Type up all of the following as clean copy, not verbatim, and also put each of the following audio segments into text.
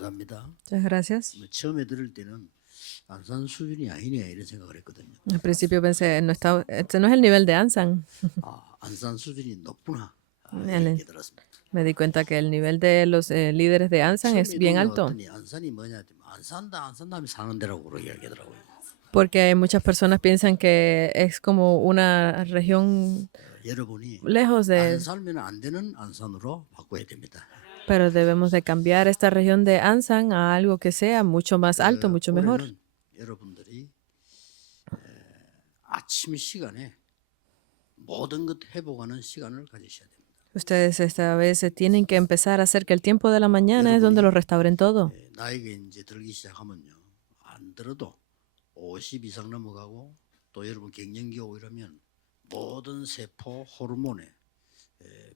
감사합니다. Muchas gracias. 처음에 들을 때는 안산 수준이 아니네 이런 생각을 했거든요. Al principio pensé, no está, este no es el nivel de Ansan. 안산 수준이 높구나. El- 이렇게 들었습니다. Me di cuenta que el nivel de los líderes de Ansan es 처음에 bien 돈이 alto, 어떠니 안산이 뭐냐 하면 안 산다 하면 사는 데라고 그러게 이야기하더라고요. porque muchas personas piensan que es como una región 여러분이 lejos 안 de, 살면 안 되는 안산으로 바꿔야 됩니다. pero debemos de cambiar esta región de Ansan a algo que sea mucho más alto, mucho mejor. 올해는 여러분들이 아침 시간에 모든 것 회복하는 시간을 가지셔야 됩니다. Ustedes esta vez se tienen que empezar a hacer que el tiempo de la mañana es donde lo restauren todo. 나에게 이제 들기 시작하면요. 안 들어도 50 이상 넘어가고 또 여러분 갱년기 오고 이러면 모든 세포 호르몬에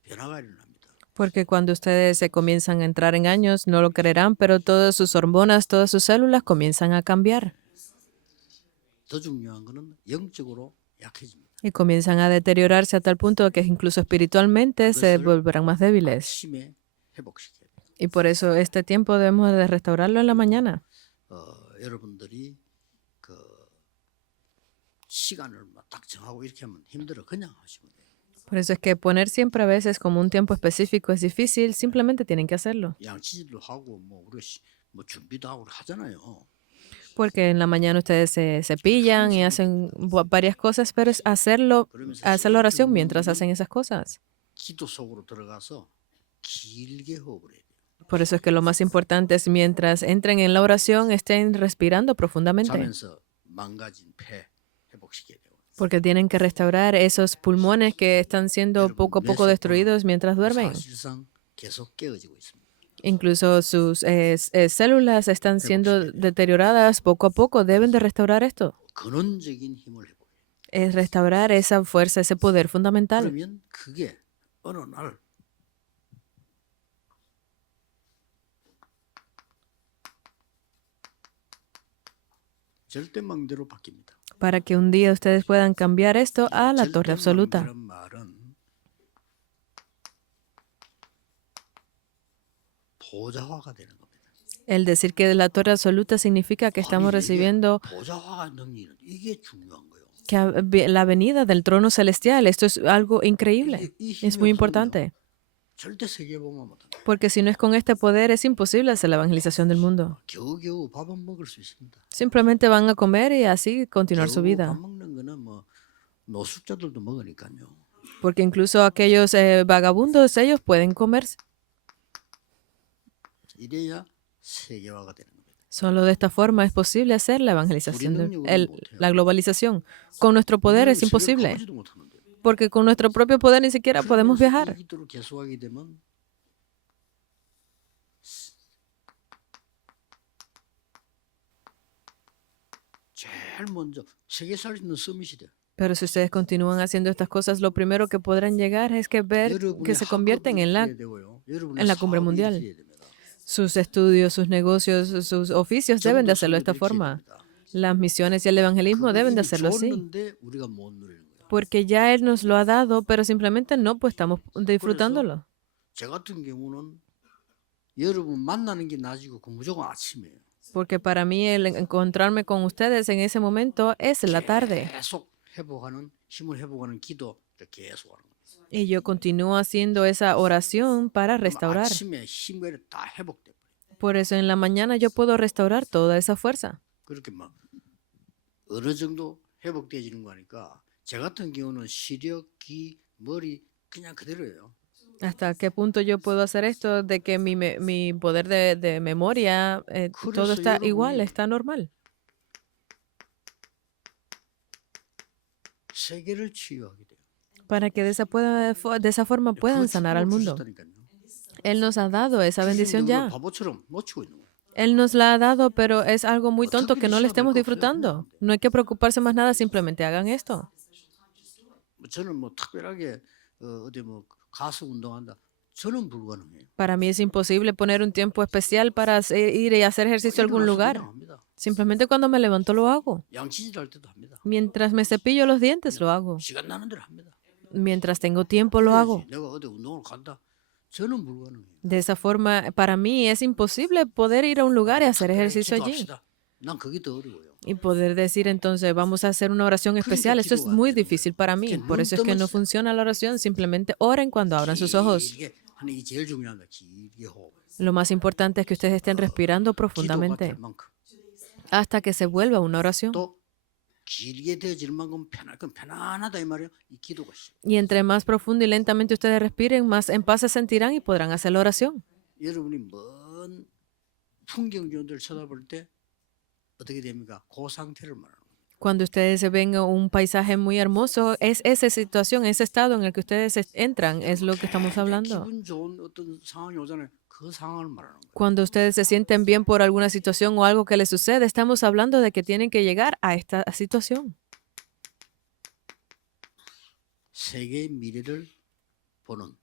변화가 일어납니다. Porque cuando ustedes se comienzan a entrar en años, no lo creerán, pero todas sus hormonas, todas sus células comienzan a cambiar 더 중요한 거는 영적으로 약해집니다. y comienzan a deteriorarse a tal punto que incluso espiritualmente se volverán más débiles. 아침에 회복시켜야 돼요. Y por eso este tiempo debemos de restaurarlo en la mañana. 여러분들이 그 시간을 딱 정하고 이렇게 하면 힘들어. 그냥 하시면 돼요. Por eso es que poner siempre a veces como un tiempo específico es difícil, simplemente tienen que hacerlo. 양치질도 하고 우리 뭐 준비도 하고 하잖아요. Porque en la mañana ustedes se cepillan y hacen varias cosas, pero es hacerlo, hacer la oración mientras hacen esas cosas. 기도 속으로 들어가서 길게 호흡을 해야 돼요. Por eso es que lo más importante es mientras entren en la oración estén respirando profundamente, 자면서 망가진 폐 회복시켜야 돼요. porque tienen que restaurar esos pulmones que están siendo poco a poco destruidos mientras duermen. 사실상 계속 깨어지고 있습니다. Incluso sus células están siendo deterioradas poco a poco. Deben de restaurar esto. 근원적인 힘을 회복해요. Es restaurar esa fuerza, ese poder fundamental. 그러면 그게 어느 날 절대망대로 바뀝니다. Para que un día ustedes puedan cambiar esto a la torre absoluta. 절대망대란 말은 보좌화가 되는 겁니다. El decir que la torre absoluta significa que estamos recibiendo 보좌화 능력은 이게 중요한 거예요. que la venida del trono celestial. Esto es algo increíble. Es muy importante. 절대 세계복음화 못합니다. Porque si no es con este poder, es imposible hacer la evangelización del mundo. 겨우겨우 밥은 먹을 수 있습니다. Simplemente van a comer y así continuar su 겨우 vida. 밥 먹는 거는 뭐 노숙자들도 먹으니까요. Porque incluso aquellos vagabundos, ellos pueden comer. 이래야 세계화가 되는 겁니다. Solo de esta forma es posible hacer la evangelización, la globalización. Con nuestro poder es imposible. 가보지도 못하는데. Porque con nuestro propio poder ni siquiera podemos viajar. 이 기도를 계속하게 되면 제일 먼저 세계 살 수 있는 서밋이 돼요. Pero si ustedes continúan haciendo estas cosas, lo primero que podrán llegar es que ver que se convierten en la cumbre mundial. Sus estudios, sus negocios, sus oficios deben de hacerlo de esta forma. Las misiones y el evangelismo deben de hacerlo así. Porque ya Él nos lo ha dado, pero simplemente no, pues estamos disfrutándolo. 제 같은 경우는 여러분 만나는 게 낮이고 그 무조건 아침이에요. Porque para mí el encontrarme con ustedes en ese momento es la tarde. 계속 회복하는 힘을 회복하는 기도를 계속 하는 거예요. Y yo continúo haciendo esa oración para restaurar. 아침에 힘이 다 회복돼 버려요. Por eso en la mañana yo puedo restaurar toda esa fuerza. 그렇게 막 어느 정도 회복되지는 거니까 제 같은 경우는 시력, 귀, 머리 그냥 그대로예요. ¿Hasta qué punto yo puedo hacer esto de que mi poder de memoria, todo está igual, está normal? 세계를 치유하게 돼요. Para que de esa forma puedan sanar al mundo. Él nos ha dado esa bendición ya. 바보처럼 놓치고 있는 거예요. Él nos la ha dado, pero es algo muy tonto que no le estemos disfrutando. No hay que preocuparse más nada, simplemente hagan esto. 저는 뭐 특별하게 어디 뭐 가서 운동한다. 저는 불가능해요. Para mí es imposible poner un tiempo especial para ir y hacer ejercicio a algún lugar. Simplemente cuando me levanto lo hago. 양치질할 때도 합니다. Mientras me cepillo los dientes lo hago. 시간 나는 대로 합니다. Mientras tengo tiempo lo hago. 내가 어디 운동을 간다. 저는 불가능해요. De esa forma, para mí es imposible poder ir a un lugar y hacer ejercicio allí. 기도합시다. 난 그게 더 어려워요. Y poder decir entonces, vamos a hacer una oración especial. Esto es muy difícil para mí. Por eso es que no funciona la oración. Simplemente oren cuando abran sus ojos. 길게 하는 게 제일 중요합니다. 길게 호흡. Lo más importante es que ustedes estén respirando 기도가 profundamente 될 만큼 hasta que se vuelva una oración. 또 길게 되어질 만큼 편안하다 이 말이에요. 이 기도가 시작. Y entre más profundo y lentamente ustedes respiren, más en paz se sentirán y podrán hacer la oración. 여러분이 먼 풍경들을 쳐다볼 때 어떻게 됩니까? 그 상태를 말하는 거예요. Cuando ustedes ven un paisaje muy hermoso, es esa situación, ese estado en el que ustedes entran, es lo que estamos hablando. 기분 좋은 어떤 상황이 오잖아요. 그 상황을 말하는 거예요. Cuando ustedes se sienten bien por alguna situación o algo que les sucede, estamos hablando de que tienen que llegar a esta situación. 세계의 미래를 보는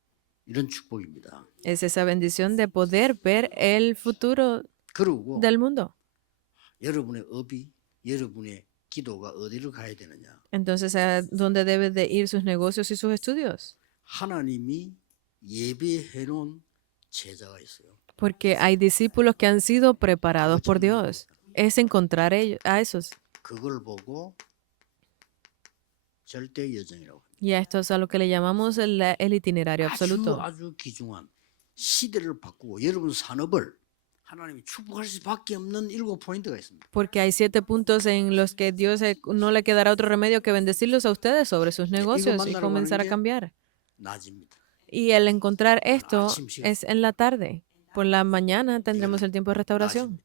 이런 축복입니다. Es esa bendición de poder ver el futuro 그리고 del mundo. 여러분의 업이 여러분의 기도가 어디로 가야 되느냐? Entonces, ¿a dónde deben de ir sus negocios y sus estudios? 하나님이 예비해 놓은 제자가 있어요. Porque hay discípulos que han sido preparados por Dios. Es encontrar a esos. 그걸 보고 절대 여정이라고 합니다. Y a esto es a lo que le llamamos el itinerario absoluto. 아주 귀중한 시대를 바꾸고 여러분 산업을 하나님이 축복할 수밖에 없는 7포인트가 있습니다. Porque hay 7 puntos en los que Dios no le quedará otro remedio que bendecirlos a ustedes sobre sus negocios y comenzar a cambiar. 낮입니다. Y el encontrar esto es en la tarde. Por la mañana tendremos el tiempo de restauración.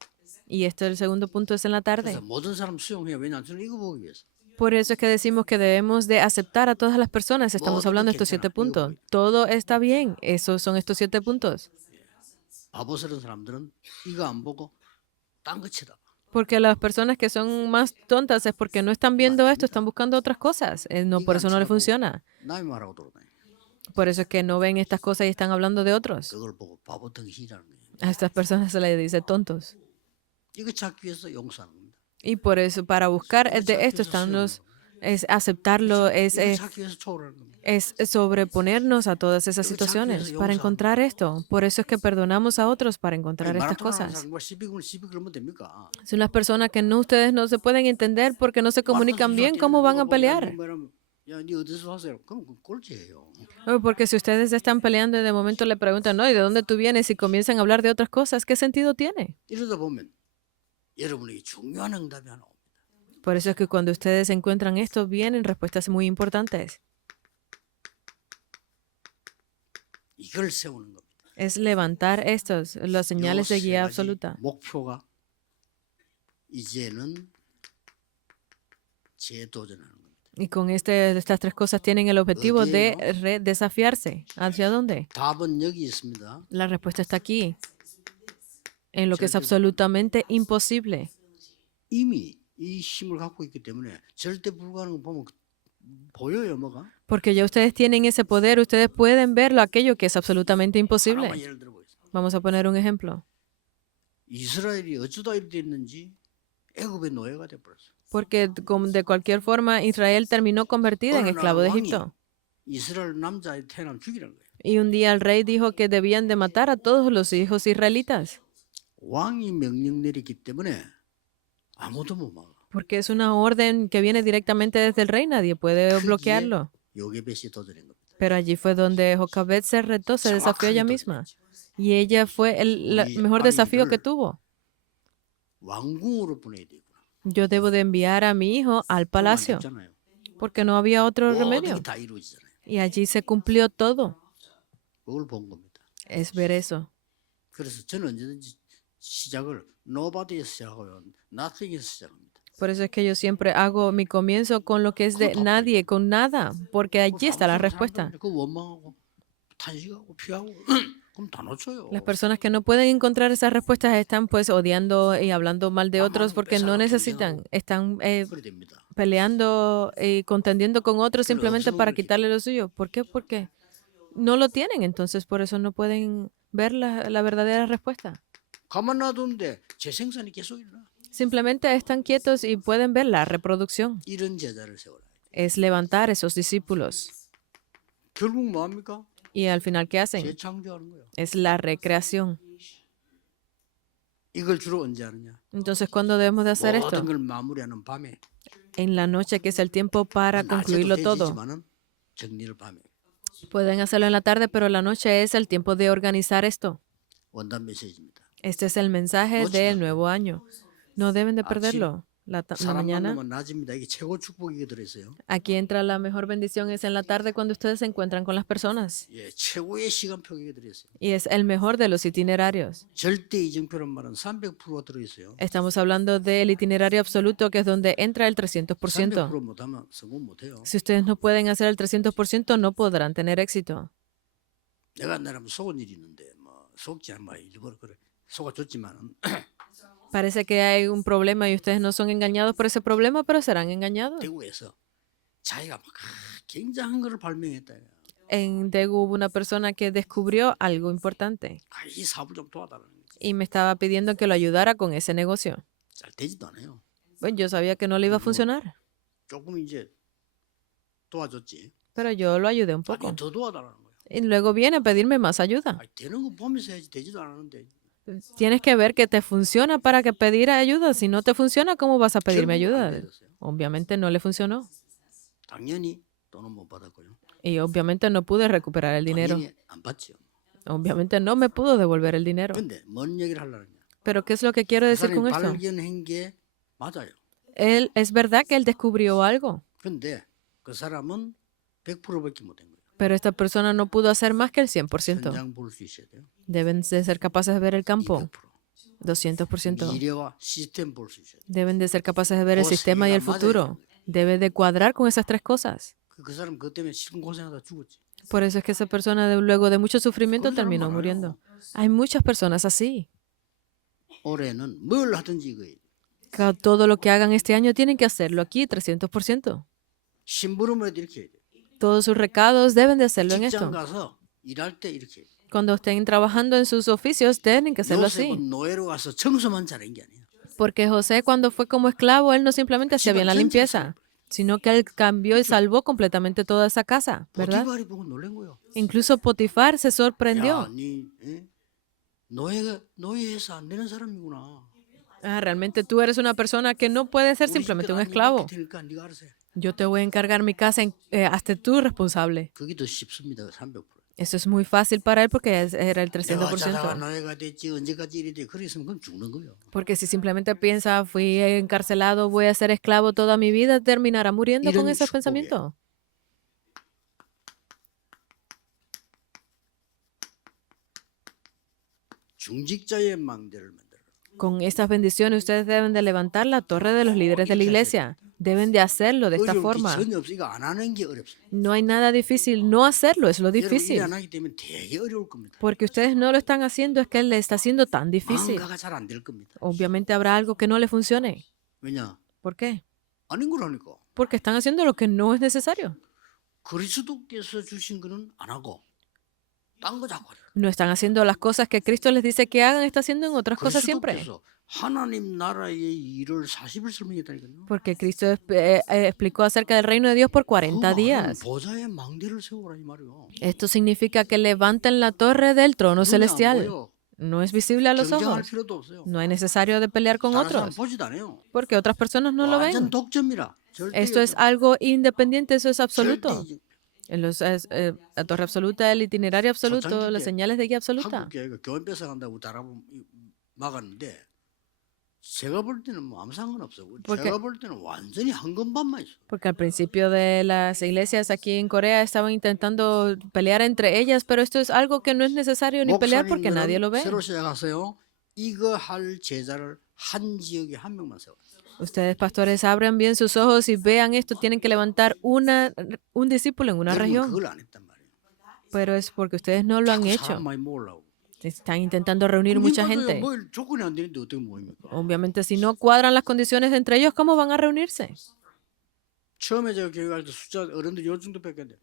Y esto, el segundo punto, es en la tarde. 그래서 모든 사람 수용해요. 왜냐하면 저는 이거 보기 위해서. Por eso es que decimos que debemos de aceptar a todas las personas. Estamos hablando de estos 7 puntos. Todo está bien. Esos son estos 7 puntos. 바보스러운 사람들은 이거 안 보고 딴 거 쳐다봐. Porque las personas que son más tontas es porque no están viendo esto, están buscando otras cosas. No, por eso no le funciona. 남이 말하고 돌아다녀. Por eso es que no ven estas cosas y están hablando de otros. 그걸 보고 바보 덩신이라는 거예요. A estas personas se les dice tontos. 이거 찾기 위해서 용서하는 겁니다. Y por eso, para buscar de esto, es aceptarlo, 이거 찾기 위해서 초월하는 겁니다. es sobreponernos a todas esas situaciones para encontrar esto. Por eso es que perdonamos a otros para encontrar estas cosas. 사람과 시비 걸면 됩니까? Son las personas que ustedes no se pueden entender porque no se comunican bien, ¿cómo van a pelear? 야, 니 어디서 왔어요? 그럼 그 꼴찌예요. Porque si ustedes están peleando y de momento le preguntan, no, ¿y de dónde tú vienes? Y comienzan a hablar de otras cosas, ¿qué sentido tiene? 이러다 보면 여러분에게 중요한 응답이 하나 옵니다. Por eso es que cuando ustedes encuentran esto, vienen respuestas muy importantes. 이걸 세우는 겁니다. Es levantar las señales de guía absoluta. 목표가 이제는 재도전하는 겁니다. Y con estas 3 cosas tienen el objetivo de desafiarse. ¿Hacia dónde? 답은 여기 있습니다. La respuesta está aquí, en lo que es absolutamente imposible. 이미 이 힘을 갖고 있기 때문에 절대 불가능한 거 보면 보여요, 뭐가? Porque ya ustedes tienen ese poder, ustedes pueden verlo, aquello que es absolutamente imposible. 하나만 예를 들어보겠습니다. Vamos a poner un ejemplo. 이스라엘이 어쩌다 이렇게 됐는지 애굽의 노예가 돼버렸어요. Porque de cualquier forma Israel terminó convertida en esclavo de Egipto. 이스라엘 남자에 태어나면 죽이라는 거예요. Y un día el rey dijo que debían de matar a todos los hijos israelitas. 왕이 명령 내렸기 때문에 아무도 못 막아. Porque es una orden que viene directamente desde el rey, nadie puede bloquearlo. 요게벳이 도전한 겁니다. Pero allí fue donde Jocabet se retó, se desafió ella misma. Y ella fue el mejor desafío que tuvo. 왕궁으로 보내야 되구나. Yo debo de enviar a mi hijo al palacio, 됐잖아요. porque no había otro remedio. 모든 게 다 이루어지잖아요. Y allí se cumplió todo. 그걸 본 겁니다. Es ver eso. 그래서 저는 언제든지 시작을 nobody에서 시작하고요. nothing에서 시작합니다. Por eso es que yo siempre hago mi comienzo con lo que es de nadie, con nada, porque allí está la respuesta. 그 원망하고 탄식하고 피하고 그럼 다 놓쳐요. Las personas que no pueden encontrar esas respuestas están pues odiando y hablando mal de otros porque no necesitan, están 그래 됩니다. peleando y contendiendo con otros simplemente para quitarle lo suyo. ¿Por qué? Porque no lo tienen, entonces por eso no pueden ver la verdadera respuesta. 가만 놔두는데 재생산이 계속 일어나. Simplemente están quietos y pueden ver la reproducción. 이런 제자를 세워라. Es levantar esos discípulos. 결국 뭐합니까? Y al final, ¿qué hacen? 재창조하는 거예요. Es la recreación. 이걸 주로 언제 하느냐? Entonces, ¿cuándo debemos de hacer 모든 esto? 걸 마무리하는 밤에. En la noche, que es el tiempo para 낮에도 concluirlo todo. 되지만은 정리를 밤에. Pueden hacerlo en la tarde, pero la noche es el tiempo de organizar esto. 원단 메시지입니다. Este es el mensaje del nuevo año. No deben de perderlo. La 사람 mañana, 만나면 낮입니다. 이게 최고 축복이 들어있어요. aquí entra la mejor bendición, es en la tarde cuando ustedes se encuentran con las personas. 예, 최고의 시간표가 들어있어요. Y es el mejor de los itinerarios. 절대 이정표란 말은 300%가 들어있어요. Estamos hablando del itinerario absoluto, que es donde entra el 300%. 300% 못하면 성공 못해요. Si ustedes no pueden hacer el 300%, no podrán tener éxito. 내가 나라면 속은 일이 있는데 뭐 속지 않아 일부러 그래 속아줬지만은 Parece que hay un problema y ustedes no son engañados por ese problema, pero serán engañados. 대구에서 자기가 막 굉장한 거를 발명했다. En Daegu hubo una persona que descubrió algo importante 이 사업을 좀 도와달라는 거지. y me estaba pidiendo que lo ayudara con ese negocio. 잘 되지도 않아요. Bueno, yo sabía que no le iba a funcionar, 조금 이제 도와줬지. pero yo lo ayudé un poco. 아니 더 도와달라는 거야. Y luego viene a pedirme más ayuda. 아니, 되는 거 보면서 해야지 되지도 않았는데. Tienes que ver que te funciona para que pedir ayuda. Si no te funciona, ¿cómo vas a pedirme 결국 안 ayuda? 되었어요. Obviamente no le funcionó. 당연히 돈은 못 받았고요. Y obviamente no pude recuperar el dinero. 당연히 안 받죠. Obviamente no me pudo devolver el dinero. 근데 뭔 얘기를 하려느냐? Pero ¿qué es lo que quiero 그 decir con 사람이 esto? 발견한 게 맞아요. Es verdad que él descubrió algo, 근데 그 사람은 100%밖에 못한 거예요. pero esta persona no pudo hacer más que el 100%. 현장 볼 수 있어야 돼요. Deben de ser capaces de ver el campo, 200%. 200%. 미래와 시스템 볼 수 있어야 돼요. Deben de ser capaces de ver el 그 sistema y el 세계가 맞아야 futuro. 되는 거예요. Debe de cuadrar con esas tres cosas. 그 사람 그것 때문에 실컷 고생하다 죽었지. Por eso es que esa persona, luego de mucho sufrimiento, 그런 사람 terminó 많아요. muriendo. Hay muchas personas así. 올해는 뭘 하든지 이거예요. Todo lo que hagan este año tienen que hacerlo aquí, 300%. 심부름을 해도 이렇게 해야 돼요. Todos sus recados deben de hacerlo en 직장 esto. 가서 일할 때 이렇게 해야 돼요. Cuando estén trabajando en sus oficios, tienen que hacerlo así. 요셉은 노예로 가서 청소만 잘한 게 아니에요. Porque José, cuando fue como esclavo, él no simplemente hacía bien la limpieza, sino que él cambió y salvó completamente toda esa casa, ¿verdad? 보디발이 보고 놀란 거예요. Incluso Potifar se sorprendió. 야, 니 노예해서 안 되는 사람이구나. Ah, realmente tú eres una persona que no puede ser 우리 simplemente un 집들 안 esclavo. 맡길 테니까 네가 알아서 해. Yo te voy a encargar mi casa, hazte tú responsable. 그게 더 쉽습니다. 300%. Eso es muy fácil para él porque era el 내가 자다가 300%. 노예가 됐지 언제까지 이리 돼. 그래 있으면 그건 죽는 거예요. Porque si simplemente piensa, fui encarcelado, voy a ser esclavo toda mi vida, terminará muriendo con 이런 esos 축복이에요. pensamientos. 중직자의 망대를 만들어. Con estas bendiciones ustedes deben de levantar la torre de los líderes de la iglesia. Deben de hacerlo de esta 어려울 게 forma. 전혀 없어. 이거 안 하는 게 어렵습니다. No hay nada difícil. No hacerlo es lo 여러분 일 difícil. 안 하기 때문에 되게 어려울 겁니다. Porque ustedes no lo están haciendo, es que él le está haciendo tan difícil. 망가가 잘 안 될 겁니다. Obviamente habrá algo que no le funcione. 왜냐? ¿Por qué? 아닌 거라니까. Porque están haciendo lo que no es necesario. 그리스도께서 주신 거는 안 하고 딴 거 자꾸 하려. No están haciendo las cosas que Cristo les dice que hagan, está haciendo en otras cosas siempre. 그리스도께서 하나님 나라의 일을 40일 설명했다니까요. Porque Cristo explicó acerca del reino de Dios por 40 그 días. 보좌의 망대를 세우라 이 말이요. Esto significa que levanten la torre del trono 눈에 안 celestial. 보여. No es visible a los 경쟁할 ojos. 필요도 없어요. No es necesario de pelear con 다른 사람 otros, 보지도 않아요. porque otras personas no lo 완전 ven. 독점이라. Esto es algo independiente, eso es absoluto. 절대 En la torre absoluta, el itinerario absoluto, 초창기 las 때 señales de guía absoluta. 한국 교회가 교회 뺏어간다고 달아보면 막았는데 제가 볼 때는 뭐 아무 상관없어. porque- 제가 볼 때는 완전히 황금밤만 있어. Porque al principio de las iglesias aquí en Corea estaban intentando pelear entre ellas, pero esto es algo que no es necesario ni pelear porque nadie lo ve. 새로 시작하세요. 이거 할 제자를 한 지역에 한 명만 세워. Ustedes, pastores, abran bien sus ojos y vean esto. Tienen que levantar un discípulo en una 여러분 región. 그걸 안 했단 말이에요. Pero es porque ustedes no lo han 자꾸 hecho. 사람 많이 모으려고. Están intentando reunir mucha gente. 뭐 조건이 안 되는데 어떻게 모입니까? Obviamente, si no cuadran las condiciones entre ellos, ¿cómo van a reunirse? 처음에 제가 교회 갈 때 숫자 어른들이 요 정도밖에 안 돼.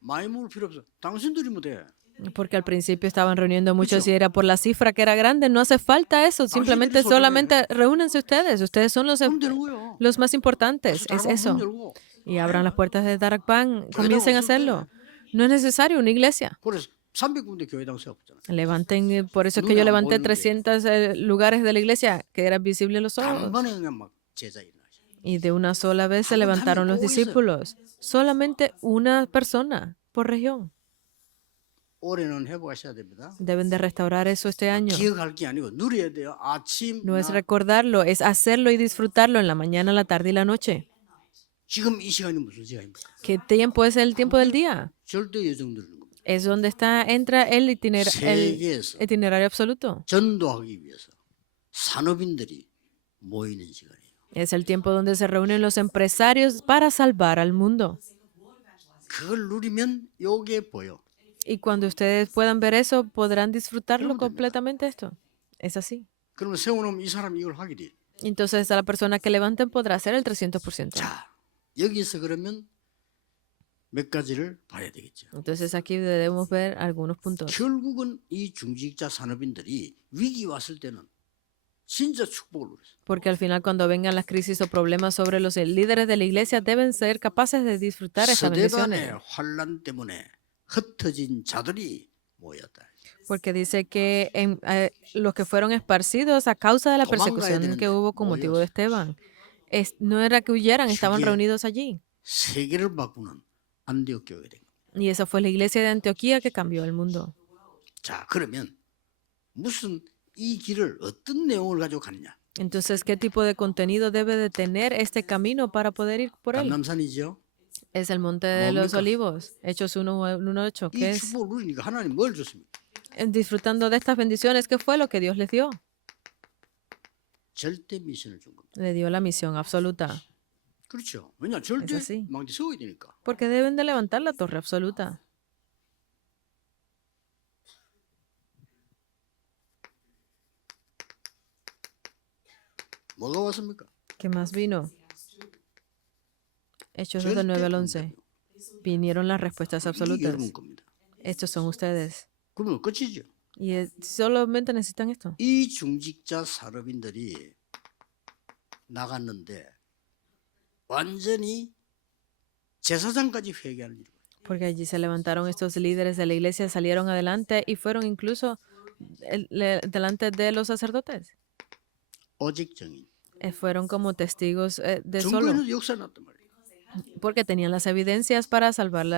많이 모을 필요 없어. 당신들이 뭐 돼. Porque al principio estaban reuniendo muchos y era por la cifra que era grande. No hace falta eso. Simplemente solamente reúnense ustedes. Ustedes son 그럼 되는 거예요. los más importantes. 그래서 Es 다락방 문 eso. 열고. Y abran las puertas de Darakpan. Comiencen a hacerlo. No es necesario una iglesia. 그래서 300군데 교회당 세웠잖아요. Levanten, por eso es que yo levanté 300 lugares de la iglesia que eran visibles a los ojos. 단번에 그냥 막 제자 일어나죠. Y de una sola vez se levantaron los discípulos. Solamente una persona por región. 올해는 회복하셔야 됩니다. Deben de restaurar eso este año. 기억할 게 아니고 누려야 돼요. 아침, No es recordarlo, es hacerlo y disfrutarlo en la mañana, la tarde y la noche. 지금 이 시간이 무슨 시간입니까? ¿Qué tiempo es el tiempo del día? 절대 예정 드리는 겁니다. Es donde entra el 세계에서 itinerario absoluto. 전도하기 위해서 산업인들이 모이는 시간이에요. Es el tiempo donde se reúnen los empresarios para salvar al mundo. 그걸 누리면 요게 보여. Y cuando ustedes puedan ver eso, podrán disfrutarlo completamente esto. Es así. 그러면 세워놓으면 이 사람이 이걸 하게 돼. Entonces a la persona que levanten podrá hacer el 300%. 자, 여기서 그러면 몇 가지를 봐야 되겠죠. Entonces aquí debemos ver algunos puntos. 결국은 이 중직자 산업인들이 위기 왔을 때는 진짜 축복을 누렸어요. Porque al final cuando vengan las crisis o problemas sobre los líderes de la iglesia deben ser capaces de disfrutar estas bendiciones. 서대반의 환란 때문에 흩어진 자들이 모였다. Porque dice que los que fueron esparcidos a causa de la persecución que hubo con motivo de Esteban, no era que huyeran, estaban reunidos allí. 세계를 바꾸는 안디옥 교회가 된 겁니다. Y esa fue la iglesia de Antioquía que cambió el mundo. 자, 그러면 무슨 이 길을 어떤 내용을 가지고 가느냐? Entonces, ¿qué tipo de contenido debe de tener este camino para poder ir por él? 감람산이죠. Es el monte de los olivos, Hechos 1:8. 이 ¿Qué es? 축복을 누리니까 하나님 뭘 줬습니까? Disfrutando de estas bendiciones, ¿qué fue lo que Dios les dio? 절대 미션을 준 겁니다. Le dio la misión absoluta. 그렇죠. 왜냐 절대 así. 망대 세워야 되니까. Porque deben de levantar la torre absoluta. 뭐가 왔습니까? ¿Qué más vino? Hechos 2 del 절대 9 al 11. Vinieron las respuestas 이게 absolutas. 여러분 겁니다. Estos son ustedes. 그러면 끝이죠. Y solamente necesitan esto. 이 중직자 산업인들이 나갔는데 완전히 제사장까지 회개하는 일이에요. Porque allí se levantaron estos líderes de la iglesia, salieron adelante y fueron incluso delante de los sacerdotes. 오직 정인. Fueron como testigos de solo. 증거에는 역사 났단 말이에요. Porque tenían las evidencias para salvar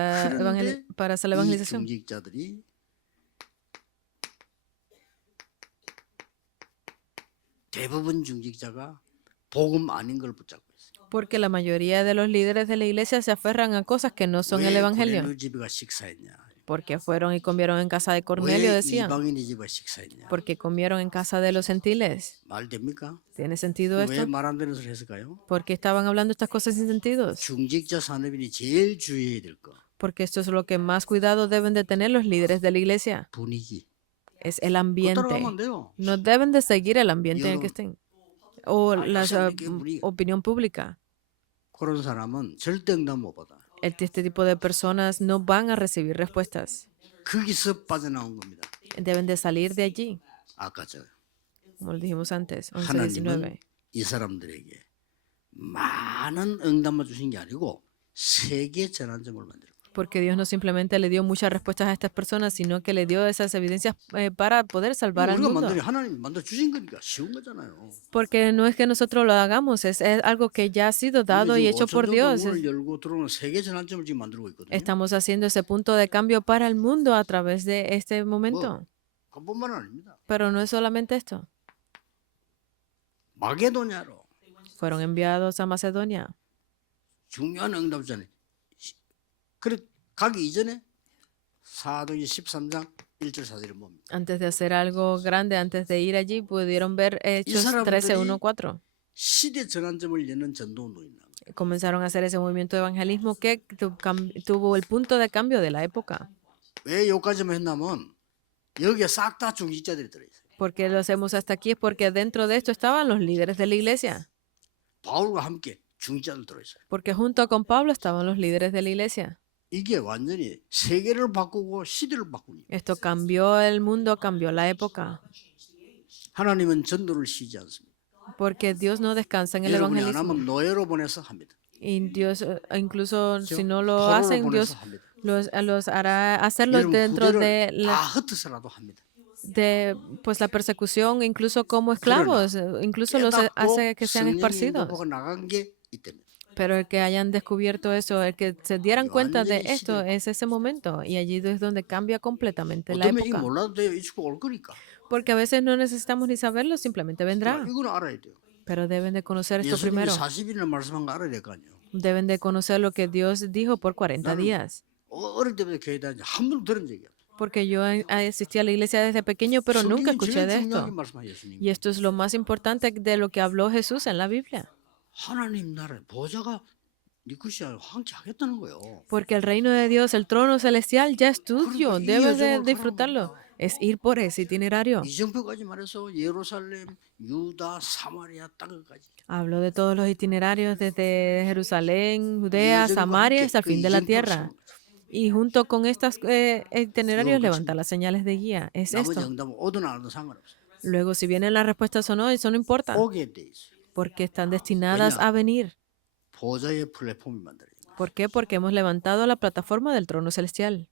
para hacer la 이 evangelización. 중직자들이 대부분 중직자가 복음 아닌 걸 붙잡고 있어요. Porque la mayoría de los líderes de la iglesia se aferran a cosas que no son el 왜 evangelio. 고넬료 집에가 식사했냐? Porque fueron y comieron en casa de Cornelio, 왜 decían. 이방인의 집에 식사했냐? Porque comieron en casa de los gentiles. 말 됩니까? ¿Tiene sentido 왜 esto? 말 안 되는 소리 했을까요? Porque estaban hablando estas cosas sin sentidos. 중직자 산업인이 제일 주의해야 될 거. Porque esto es lo que más cuidado deben de tener los líderes de la iglesia. 분위기. Es el 그거 ambiente. 따라가면 안 돼요. No deben de seguir el ambiente en el que 여러분, estén. O la 사람들이 분위기. opinión pública. 그런 사람은 절대 응답 못 받아. Este tipo de personas no van a recibir respuestas. 거기서 빠져나온 겁니다. Deben de salir de allí. 아까 저 Como lo dijimos antes, 하나님은 11:19. 이 사람들에게 많은 응답만 주신 게 아니고 세계 전환점을 만들고 Porque Dios no simplemente le dio muchas respuestas a estas personas, sino que le dio esas evidencias para poder salvar al 우리가 mundo. 만드니 하나님 만들어 주신 거니까 쉬운 거잖아요. Porque no es que nosotros lo hagamos, es algo que ya ha sido dado y hecho por Dios. 문을 열고 들어오는 세계 전환점을 지금 만들고 있거든요. Estamos haciendo ese punto de cambio para el mundo a través de este momento. 그것뿐만 아닙니다. Pero no es solamente esto. 마게도냐로 Fueron enviados a Macedonia. 중요한 응답자네. 그래 가기 이전에 사도기 13장 1절 4절을 봅니다. Antes de hacer algo grande, antes de ir allí, pudieron ver Hechos 사람들이 13:1-4. 시대 전환점을 여는 전도 운동이나 Comenzaron a hacer ese movimiento de evangelismo que tuvo el punto de cambio de la época. 왜 여기까지만 했냐면 여기에 싹 다 중직자들이 들어있어요. ¿Por qué lo hacemos hasta aquí? Es porque dentro de esto estaban los líderes de la iglesia. 바울과 함께 중직자들 들어있어요. Porque junto con Pablo estaban los líderes de la iglesia. 이게 완전히 세계를 바꾸고 시대를 바꾸니 Esto cambió el mundo, cambió la época. 하나님은 전도를 쉬지 않습니다. Porque Dios no descansa en el 여러분이 안 evangelismo. 하면 노예로 보내서 합니다. Y Dios, incluso si no lo 포로로 hacen, 보내서 Dios 합니다. los hará hacerlo 여러분 dentro 후대를 de 다 흩어서라도 합니다. pues la persecución, incluso como 그러나 esclavos, incluso los 깨닫고 hace que sean 성령의 esparcidos. 인도보가 나간 게 이때입니다. Pero el que hayan descubierto eso, el que se dieran cuenta de 완전히 esto, 시대가 es ese momento. Y allí es donde cambia completamente la 어쩌면 이 época. 몰라도 돼요. 이 축복 올 거니까. Porque a veces no necesitamos ni saberlo, simplemente vendrá. 이거는 알아야 돼요. Pero deben de conocer esto 예수님이 primero. 40일이나 말씀한 거 알아야 될 거 아니에요. Deben de conocer lo que Dios dijo por 40 나는 días. 어릴 때부터 교회 다니는데 한 번도 들은 적이 없어요. Porque yo asistí a la iglesia desde pequeño, pero nunca 성경이 escuché 제일 de 중요하게 esto. 말씀하신 예수님. Y esto es lo más importante de lo que habló Jesús en la Biblia. 하나님 나라의 보좌가 네 것이 아니라 황제하겠다는 거예요. Porque el reino de Dios, el trono celestial, ya es tuyo. 그러니까 이 Debes de 여정을 disfrutarlo. Es ir por ese itinerario. 이정표까지 말해서 예루살렘, 유다, 사마리아 땅까지. Hablo de todos los itinerarios desde Jerusalén, Judea, Samaria hasta el fin de la tierra. Y junto con estos itinerarios levanta las señales de guía. Es 나머지 esto. 응답은 오든 안 오든 상관없어요. Luego, si vienen las respuestas o no, eso no importa. 오게 돼 있어요. Porque están destinadas a venir. 보좌의 플랫폼이 만들어요. ¿Por qué? Porque hemos levantado la plataforma del trono celestial.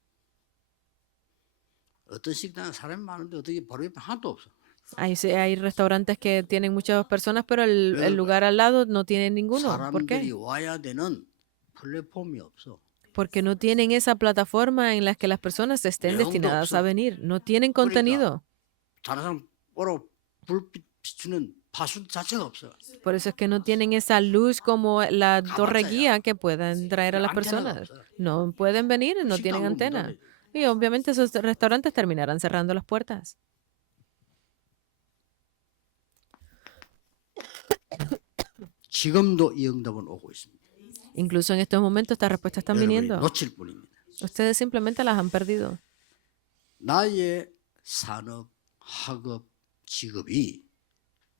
어떤 식당에 사람이 많은데 어떻게 바로 옆에 하나도 없어. Hay restaurantes que tienen muchas personas, pero el lugar al lado no tiene ninguno. ¿Por 사람들이 qué? 와야 되는 플랫폼이 없어. Porque no tienen esa plataforma en la que las personas estén 내용도 destinadas 없어. a venir. No tienen contenido. 다른 사람 보러 불빛 비추는 파수 자체가 없어. Por eso es que no tienen esa luz como la torre 가봤자야. guía que puedan traer a las 안테나가 personas. 없어. No pueden venir, no tienen 식당은 문 antena. 닫아야 돼. Y obviamente esos restaurantes terminarán cerrando las puertas. 지금도 이 응답은 오고 있습니다. Incluso en estos momentos estas respuestas están 여러분이 viniendo. 놓칠 뿐입니다. Ustedes simplemente las han perdido. 나의 산업, 학업, 직업이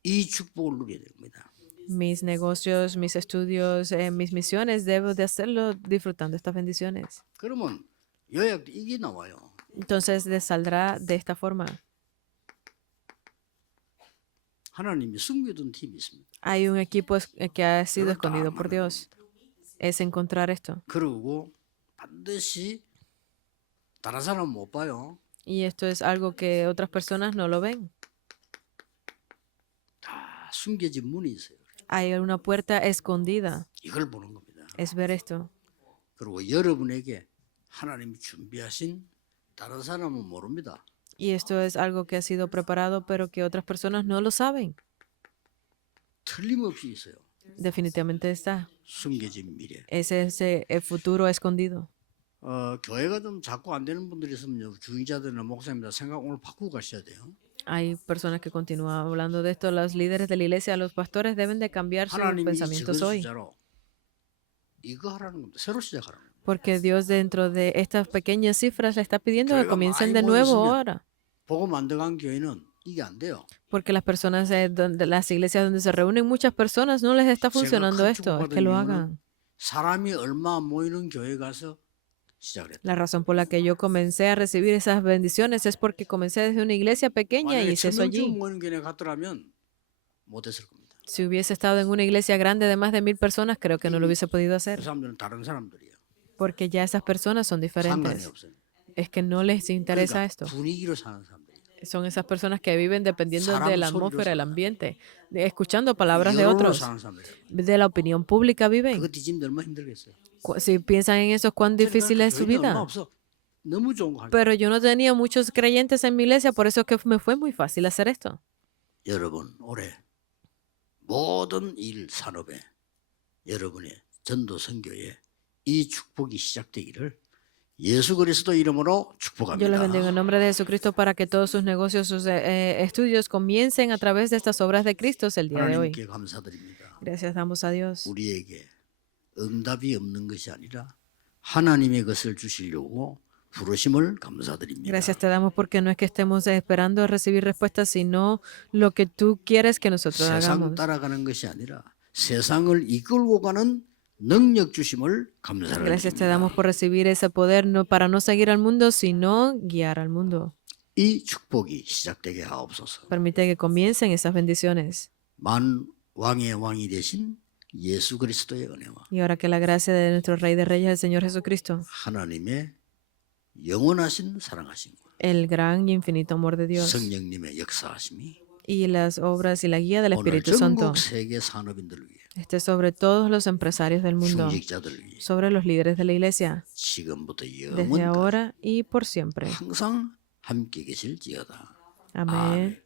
이 축복을 누려야 됩니다. Mis negocios, mis estudios, mis misiones, debo de hacerlo disfrutando estas bendiciones. 그러면 요약도 이게 나와요. Entonces les saldrá de esta forma. 하나님이 숨겨둔 팀이 있습니다. Hay un equipo que ha sido escondido por Dios. Es encontrar esto. 그러고 반드시 다른 사람 못 봐요. Y esto es algo que otras personas no lo ven. 다 숨겨진 문이 있어요. Hay una puerta escondida. 이걸 보는 겁니다. Es ver esto. 그리고 여러분에게 하나님이 준비하신 다른 사람은 모릅니다. Y esto es algo que ha sido preparado, pero que otras personas no lo saben. 틀림없이 있어요. Definitivamente está. 숨겨진 미래. Ese es el futuro escondido. 교회가 좀 자꾸 안 되는 분들이 있으면 주의자들이나 목사님들 생각 오늘 바꾸고 가셔야 돼요. Hay personas que continúan hablando de esto. Los líderes de la iglesia, los pastores deben de cambiar sus 하나님이 이 pensamientos 적은 hoy. 숫자로 이거 하라는 겁니다. 새로 시작하라는 겁니다. Porque Dios dentro de estas pequeñas cifras le está pidiendo que 교회가 comiencen de 많이 nuevo 모였으면 ahora. 보고 만들어간 교회는 이게 안 돼요. Porque las personas, las iglesias donde se reúnen muchas personas, no les está funcionando 큰 esto. Es 축복받은 que lo 이유는 hagan. 사람이 얼마 모이는 교회 가서 시작을 했다. La razón por la que yo comencé a recibir esas bendiciones es porque comencé desde una iglesia pequeña y 만약에 hice eso 1000명 allí. 모이는 교회 갔더라면 못했을 겁니다. Si hubiese estado en una iglesia grande de más de 1000 personas, creo que no lo hubiese podido 그 hacer. 사람들은 다른 사람들이에요. Porque ya esas personas son 상관이 diferentes. 없어요. Es que no les interesa 그러니까 esto. 분위기로 사는 사람들이에요. Son esas personas que viven dependiendo 사람 de la 소리로 atmósfera, el 살아. ambiente, escuchando palabras de 여론으로 otros, 사는 사람들이에요. de la opinión pública viven. 그거 뒤집는데 얼마나 힘들겠어요. Si piensan en eso, cuán difícil es su 교회는 얼마 vida. 없어. 너무 좋은 거 하니까. Pero yo no tenía muchos creyentes en mi iglesia, por eso es que me fue muy fácil hacer esto. 여러분 올해 모든 일 산업에 여러분의 전도 선교에 이 축복이 시작되기를 예수 그리스도 이름으로 Yo les bendigo 축복합니다. en nombre de Jesucristo para que todos sus negocios, sus estudios comiencen a través de estas obras de Cristo el día de hoy. 하나님께 감사드립니다. Gracias damos a Dios. 우리에게 응답이 없는 것이 아니라 하나님의 것을 주시려고 부르심을 감사드립니다. Gracias te damos porque no es que estemos esperando a recibir respuestas, sino lo que tú quieres que nosotros 세상 hagamos. 따라가는 것이 아니라 세상을 이끌고 가는 능력 주심을 감사를 Gracias te 드립니다. damos por recibir ese poder no para no seguir al mundo, sino guiar al mundo. 이 축복이 시작되게 하옵소서. Permite que comiencen esas bendiciones. 만 왕의 왕이 되신 예수 그리스도의 은혜와 Y ahora que la gracia de nuestro Rey de Reyes, el Señor Jesucristo, 하나님의 영원하신 사랑하신 것, el gran y infinito amor de Dios 성령님의 역사하심이 y las obras y la guía del 오늘 Espíritu Santo 전국 세계 산업인들을 위해, esté sobre todos los empresarios del mundo, 중직자들을 위해 sobre los líderes de la iglesia, 지금부터 desde 영원까지 ahora y por siempre. 항상 함께 계실지어다. Amén.